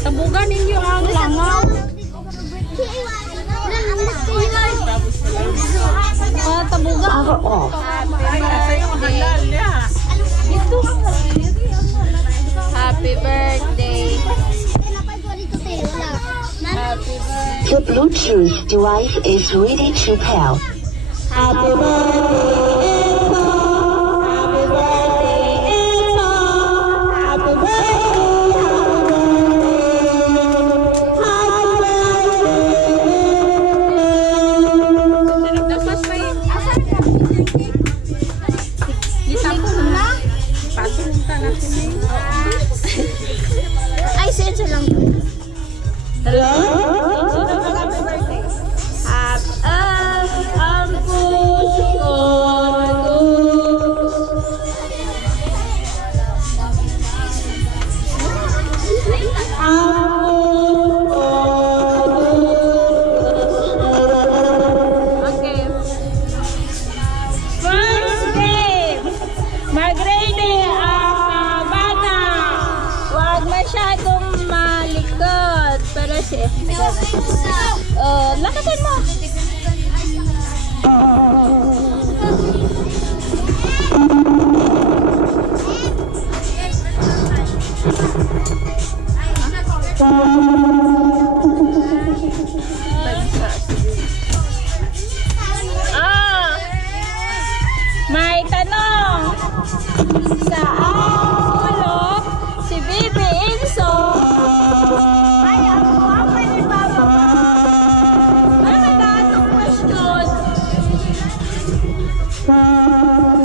Tabugan ninyo ang langaw. Tabugan. Happy birthday. The Bluetooth device is ready to pair. Happy birthday. Lakasan mo. May tanong. Saan sulok si Bibi Inso?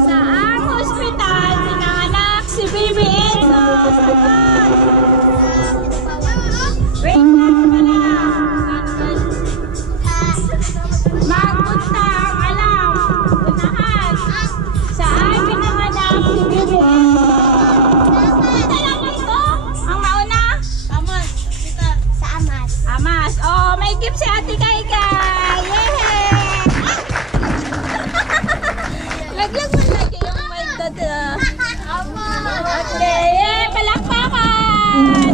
Saang hospital pinanganak si Bibi Inso? Wait lang pala. Magpunta ang alam. Unahan. Saan pinanganak si Bibi Inso? Alam mo ito? Ang mauna? Amas. Sa Amas. Amas. Oh, may gift si Ate Kaika. Yay! Laglag mo lagi yung mic dada. Okay, palakpakan!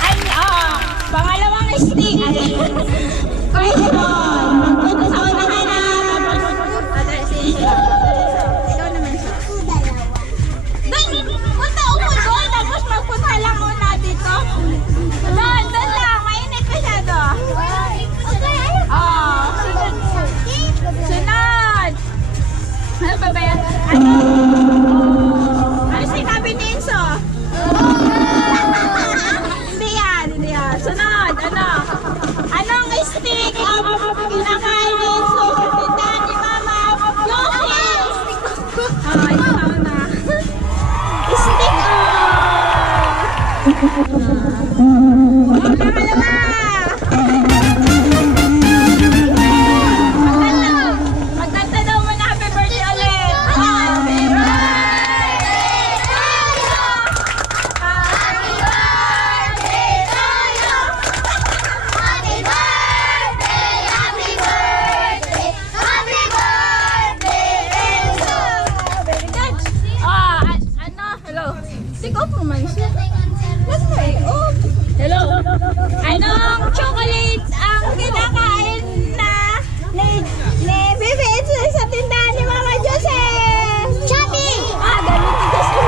Ay, pangalawang stick. Question. Sa unahan na. Ikaw naman siya. Punta ako doon. Tapos magpunta lang muna dito. Doon lang. Mainit masyado. Sunod! Ano ba ba yan? Ano sinabi ni Enzo? Take off mo man siya. Let's take off. Hello. Anong chocolate ang kinakain na ni Bibi sa tindahan ni Mama Joseph? Chubby! Galing ni Joseph.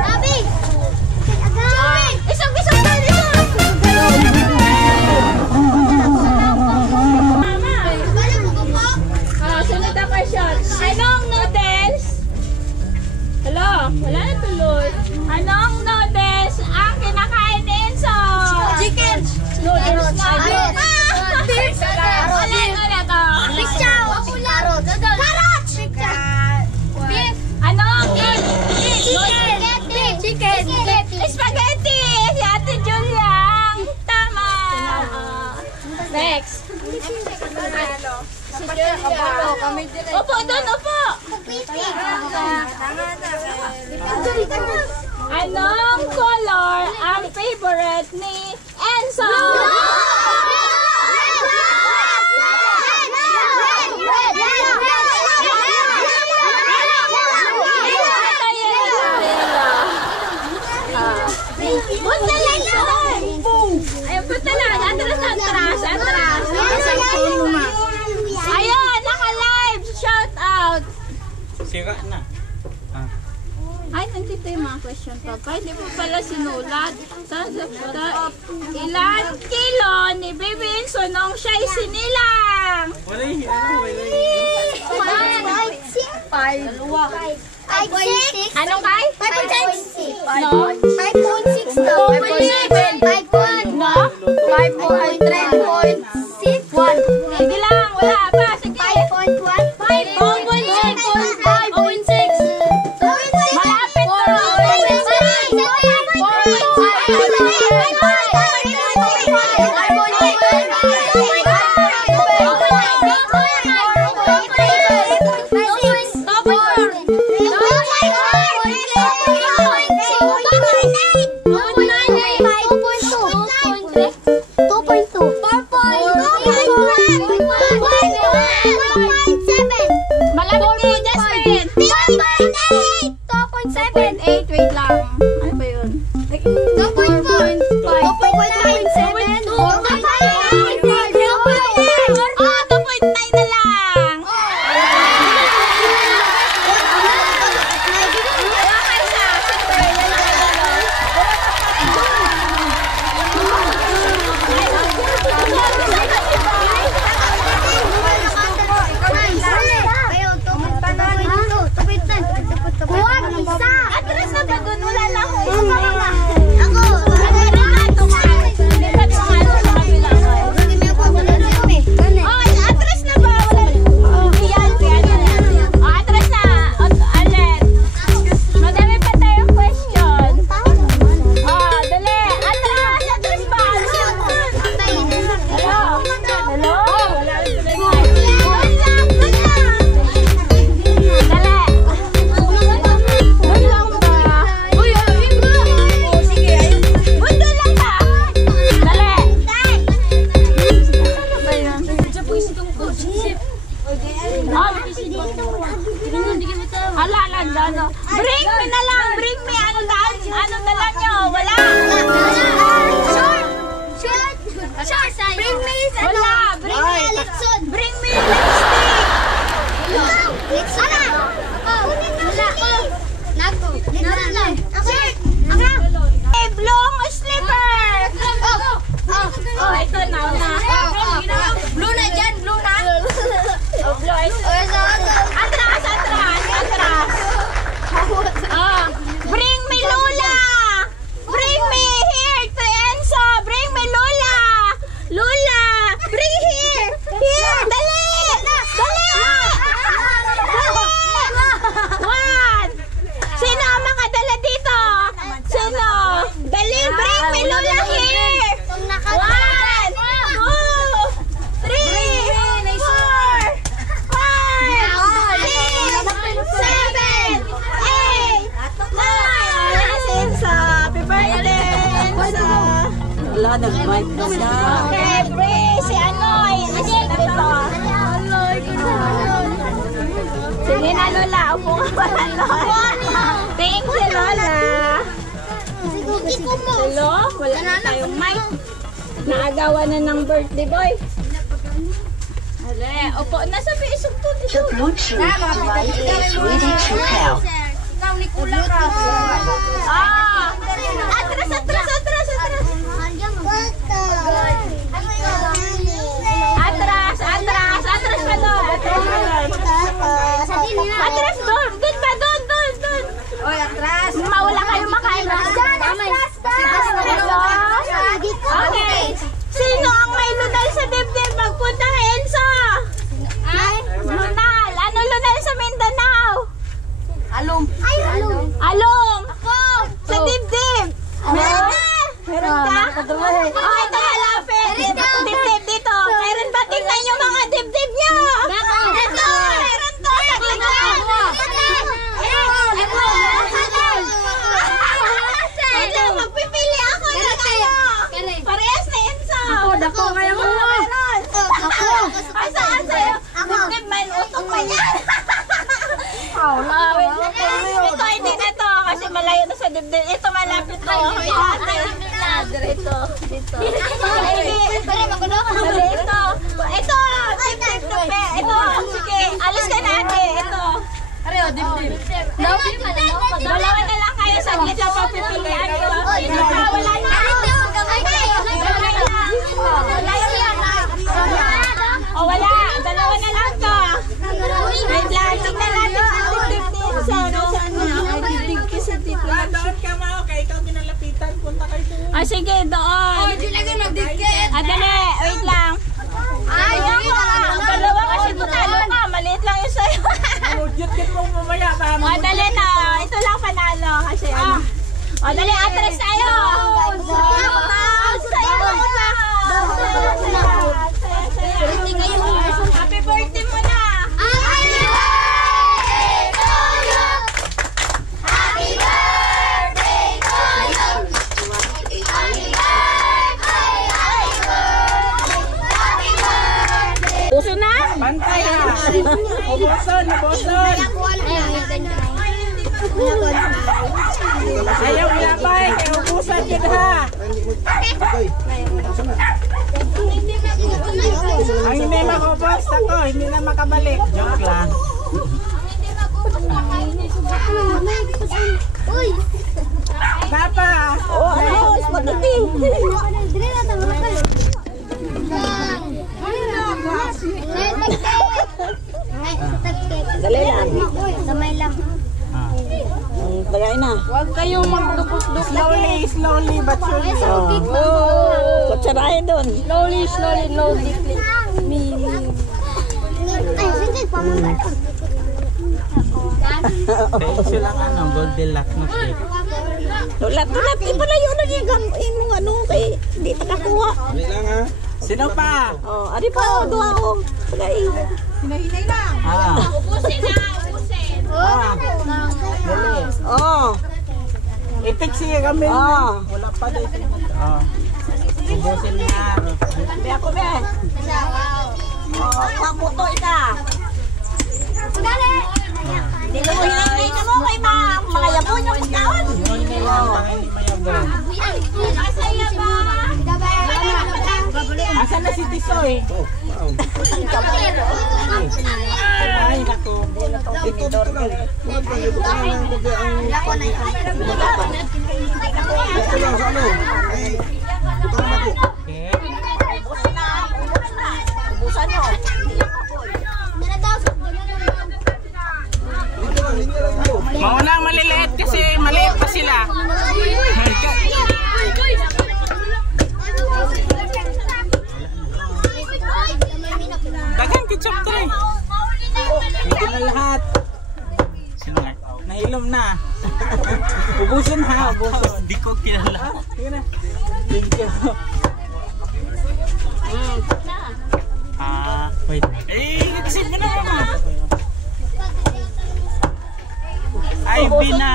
Galing. Chubby! Isang na. Mama! Sunod na question. Anong noodles? Hello? Wala na tuloy. Anong noodles ang kinakain ni Enzo? Chicken! Noodles na. Beef! Ulit to. Picture! Carrot! Beef! Anong? Chicken! Spaghetti! Si Ate Julia! Tama! Next! Si Julia! Upo doon! Upo! Anong color ang favorite ni Enzo? Punta lang doon! Ayun, punta lang! Atras! Ayun! Naka-live! Shout out! Sira na. Ay, nandito yung mga question pa. Hindi mo pala sinulat. Ilan kilo ni Baby Enzo nung siya'y sinilang? Wala yung wala yung. 5.6. Anong kay? 5.6. No? 5.6 to. 5.7. 5.1. No? 5.3.6. 1. Hindi lang. Wala pa. Sige. 5.1. 5.6. Malapit na. Malapit ni Jasmine. 2.8. Wait lang. Ano ba yun? 2.4. 2.7. 2.9 na lang. Atras na ba dun? Wala lang. Atras na ba? Atras na. Alin? Madami pa tayong question. Dali. Atras. Atras ba? Hello? Hello? Wala rin tuloy. Dali. Doon lang ba? Uy, ayun ba? Sige, ayun. Bundo lang ba? Dali. Ano ba yan? Ala lang dano. Bring me na lang. Bring me. Ano dala nyo? Wala. Bring me Wala. Bring me. Lipson. Bring me lipstick. Lipson. Blong slipper. Oh, ito na. Blue na dyan, blue na. Oh, blue is atras. Bring me Lola. Bring me here to Enzo. Bring me Lola. Lola, bring here. Here, dali. One. Sino ang makadala dito? Sino? Dali, bring me Lola here. 1, 2, 3, 4, 5, 6, 7, 8, 9. Enzo, happy birthday, Enzo. Wala, nag-mic na siya. Okay, bring si Anoy. Asin dito. Sige na, Lola. Upo ka pala, Lola. Thank you, Lola. Hello? Wala na tayong mic. Naagawan na ng birthday boy. Ale, opo. Nasa Facebook to. The Bluetooth device is ready to pair. Ikaw ni kulang ka. Ah! Atras. Atras ka doon. Atras doon. Doon ba? Doon. Oy, atras. Mawala kayo makain. Atras. Okay. Sino ang may lunal sa dibdib? Magpunta kay Enzo. Lunal. Ano lunal sa Mindanao? Alum. Along. Ako. Sa dibdib. Meron ka? Oh, ito halapin. Dibdib dito. Meron ba? Tingnan yung mga dibdib niyo. Ito. Meron to. Saglit lang. Ito. Magpipili ako ng ano. Parehas na Enzo. Dako kayo mo. Ako. Saan sa'yo? Dibdib man. Utok pa yan. Ito, hindi na to. Kasi malayo na sa dibdib. Ito malapit to. Ito. Dito. Ito. Dibdib to pe. Ito. Sige. Alis ka na ate. Ito. Dalawa na lang kayo. Saglit lang papipilian ko. Wala na. O wala. Dalawa na lang to. Wait lang. Tignan natin ang dibdib dito. Saan na? Dibdib kasi dito. Doon ka mo, kaya ikaw kinalapitan. Punta kayo doon. Ah, sige, doon. Dali. Wait lang. Ayaw ko. Dalawa kasi tutalo ka. Maliit lang yung sa'yo. Mudiyot ka mo mamaya. Dali na. Ito lang panalo. Kasi dali. Atras tayo. Happy birthday mo na. Uso na? Bantay ha. Ubuson. Ayaw ilapay. Kaya ubusan yun ha. Ang hindi makubos ako. Hindi na makabalik. Joke lang. Papa. Spaghetti. Dali lang. Kamay lang. Tagay na. Huwag kayong magdukot-dukot. Slowly but surely. Kutsarahin doon. Slowly, no deeply. Thank you lang Goldilocks na cake. Tulat. Ipalayo na yung mong ano kay hindi nakakuha. Dali lang ha. Sino pa? Ari pa duha ko. Tagay. Hinahinay lang. Ubusin na. Ipiksi kami. Wala pa din. Ubusin na. Be ako be. Pamuto ita. Dali. Hindi mo hinay na mo kay mga yabon yung taon. Hindi mayabon. Masaya ba? Asan na si Tisoy? Ay, nako. Ito lang. Ubusan nyo. Maunang maliliit kasi maliit pa sila. Dagang ketchup tray. Ito na lahat. Nahilom na. Ubusin ha, ubusin. Di ko kinala. Sige na. Thank you. Wait. Kasi mo na mama. Ay, Bina.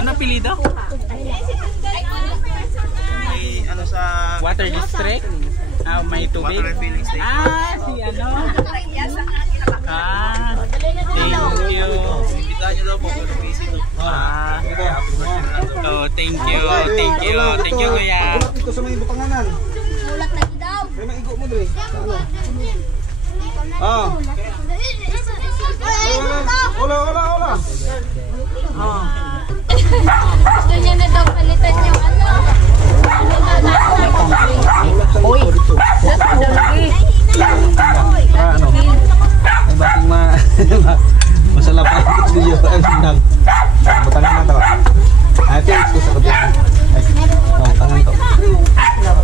Ano apelido? May ano sa Water District? May tubig? water refilling station. Si ano? Thank you. daw po. Ah, oh, thank you kuya. Ulat ito sa mga butanganan. Mulat lagi daw. Kaya maigo mo dre. Sa ano? Ah. Ola. Gusto niya na daw palitan yung ano. Uy. Ano? Ay bating masalah pa ito video ay sindang. Butangan na to. Ay thanks ko sa kabila. Ay. Oh, tangan to.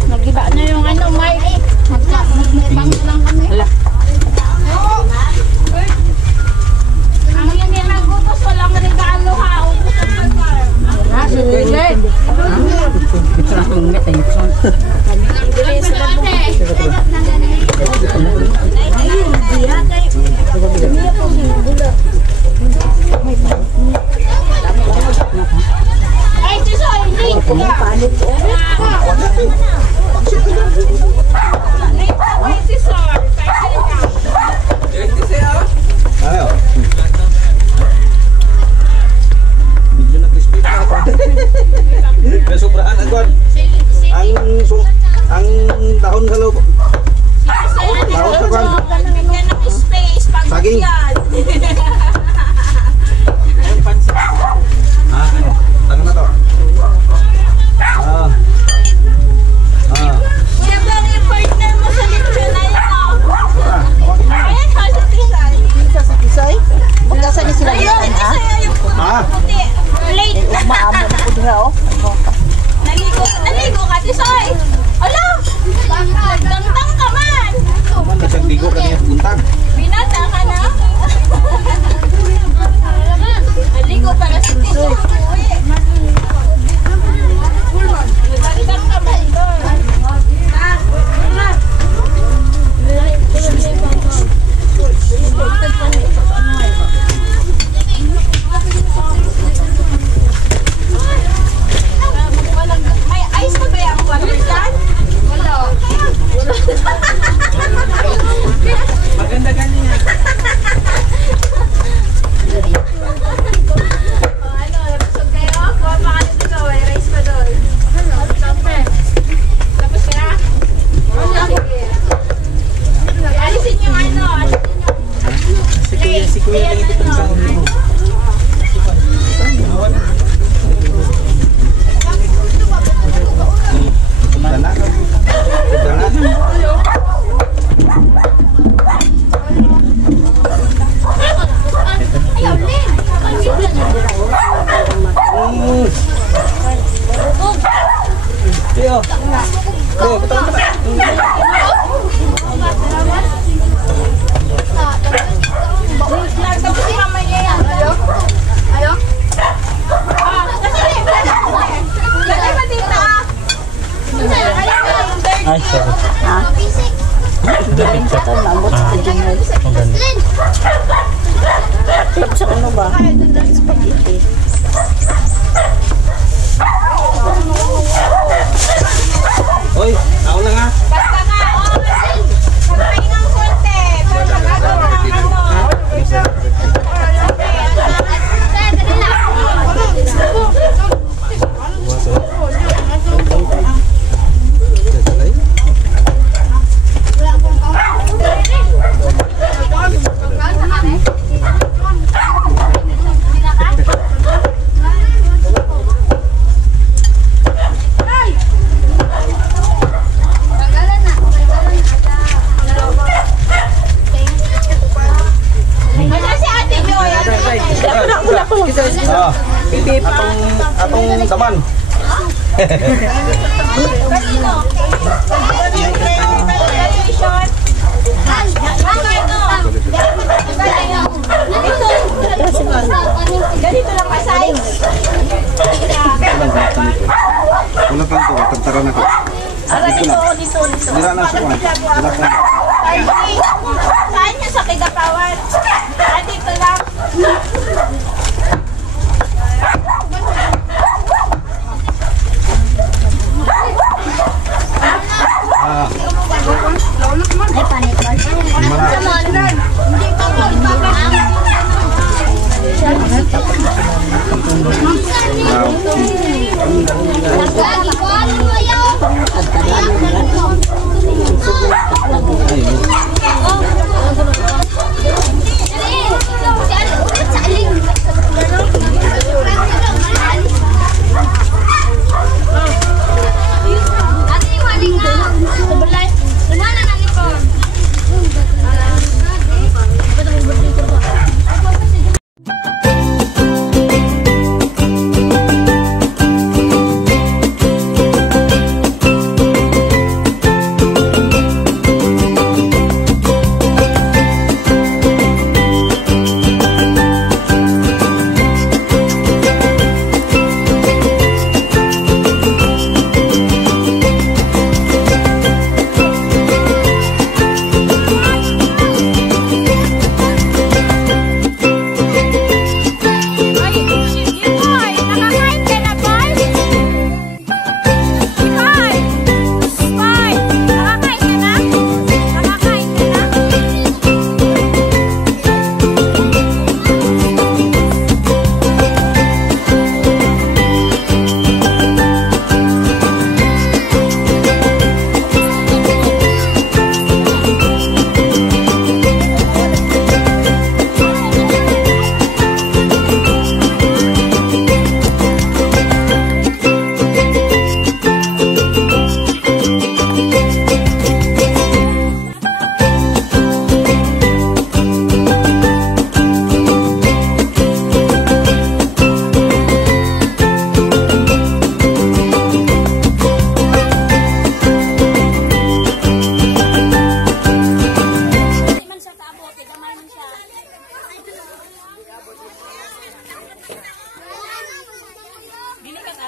Nagiba na yung ano, Mark. Magpang lang kami. Ang hindi nagutos, walang regalo ha. Ay, Tiso, hindi. Ayo. Medyo na crispy pa ako. May sobrahan agad. Ang dahon sa loob. Dahon sa kwan. Ganyan ang space pag Saging. yan. Ah, ano? Tangan na to. Ah. Siyempre, yung partner mo sa lechon na yun, oh. Hawakin mo. Ayan, ha, sa Tisay. Sa Tisoy? Bukasan niya sila Ayun, dyan, ha? Tisay, yung Ah. puti. Late na. Maamo na po diha, oh. Naligo ka, Tisay. Ala, nagdangdang ka man. Isang ligo ka niya buntag. Binata ka na. Naligo para si Tisay. Nagdangdang ka man. May ice na ba yung water dyan? Wala. Maganda ganyan. Ano, nabusog kayo? Kuha pa kayo dito, may rice pa doon. Tapos ka na? Sige. Alisin yung ano, Si kuya lang ito sa mo. Dana. Iyo. tapos si mama niya yan. Ayo? Kasi ba dito? Ay, sorry. Ito, maambot sa general. Sa ano ba? Spaghetti. Oy, ako lang ha. Basta nga, pagpain ng konti. Pero magagawa ng ano. Kasi si Ate Joy, Atong taman. kanino? Evaluation. Ganito lang ka size. Wala pa ito, tagtaran ako. Dito. Dira na sa kuwan. Wala pa. Saan niya sa Kigapawan? Dito lang. Ah, Ay, panit ba? mara. Hindi pa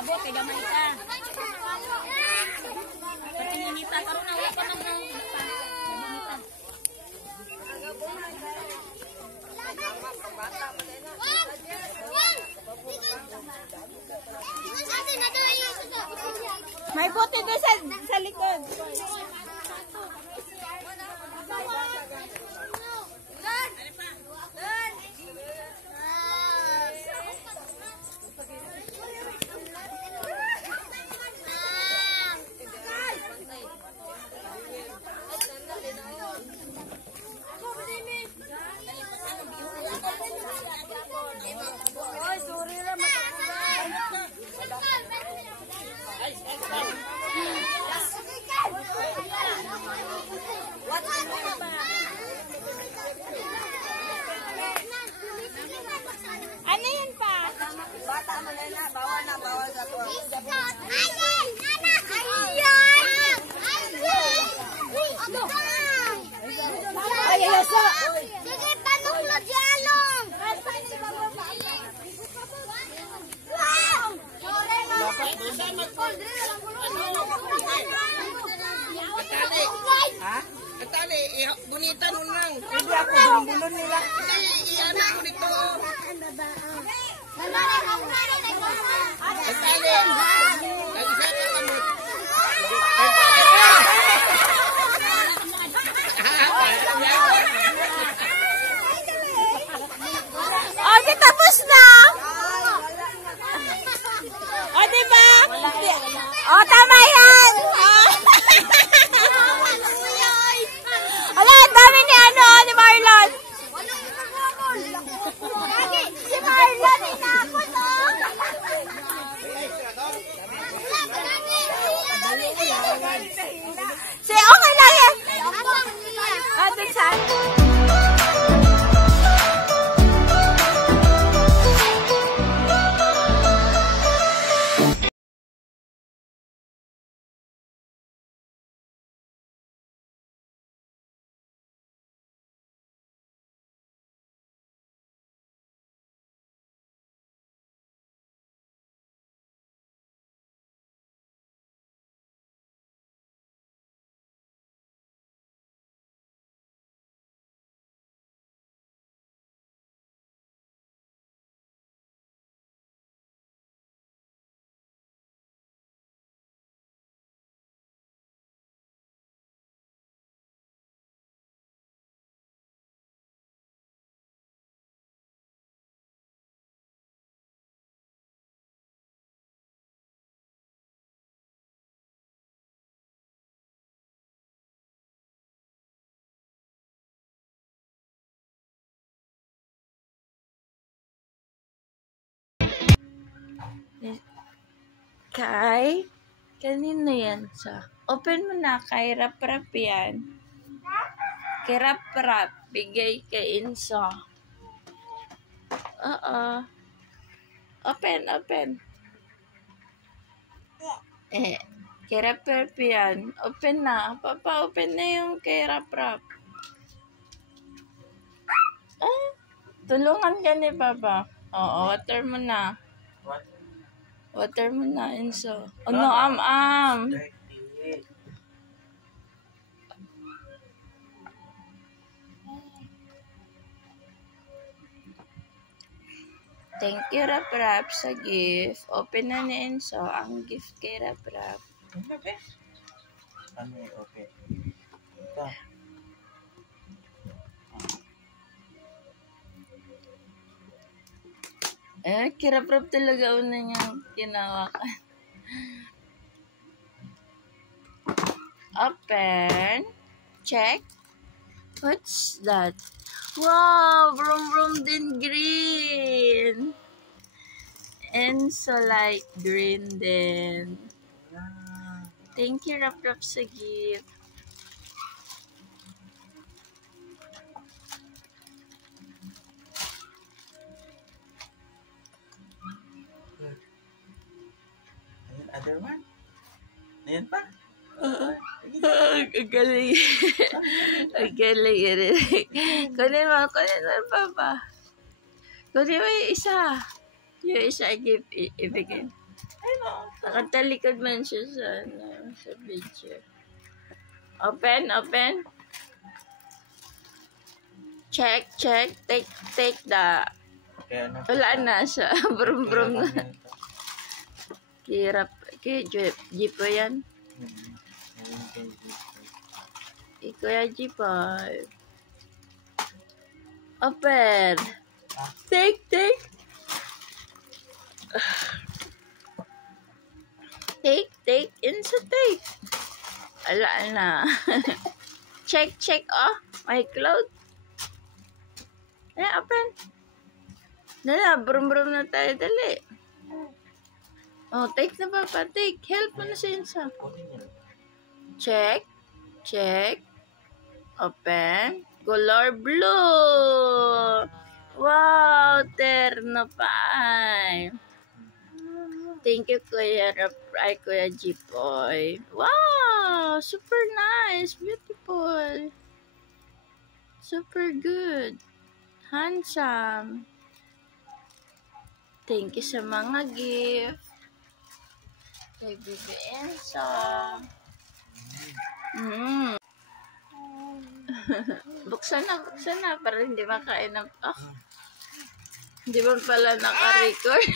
Abot kay gamay ka. Patinginita karon na wala pa nang patinginita. May bote doon sa likod. Ano yun pa? Bata mo na, bawal sa to. Ay, ayasa! Sige, tanong na dialong! Ha? Katali, bonita nun lang. Hindi ako bulon nila. Iyan ako dito. Katali. Nag-isa ka kamot. Okay, tapos na! O, diba? O, tama yan! Wala, ang dami ni ni Marlon. Si Marlon, inakot, okay lang yan. Dun saan? Kay? Kanino yan sa? Open mo na kay Rap-Rap yan. Kay Rap-Rap. Bigay kay Inso. Open. Kay Rap-Rap yan. Open na. Papa-open na yung kay Rap-Rap. Tulungan ka ni Papa. Oo, water mo na. Water mo na, Enzo. Oh, no, Thank you, Rap-Rap, sa gift. Open na ni Enzo ang gift kay Rap-Rap. Ano eh, okay. Ito. Kay Rap-Rap talaga una niyang tinawakan. Open. Check. What's that? Wow! Vroom vroom din green. And so light green din. Thank you, Rap-Rap, sa gift. Other one? Ayan pa? Ang galing. Ang galing. Kunin mo, Papa. Kunin mo yung isa. Yung isa ibigay. Nakatalikod man siya sa video. Open, open. Check, check. Take the... Kaya ano? Wala na siya. Brum-brum na. Hirap. Kaya Jipo yan. Ayun kay Kuya Jipo. Open. Take. Take. Insa take. Wala na. Check. Oh. My cloud. Open. Dala, brum-brum na tayo. Dali. Oh, take na ba? Take. Help mo na si Insa. Check. Open. Color blue. Wow, terno pa. Thank you, Kuya Jipoy. Wow, super nice. Beautiful. Super good. Handsome. Thank you sa mga gift. Kay Bibi Ensa. Buksan na para hindi makain ng... Hindi ba pala naka-record?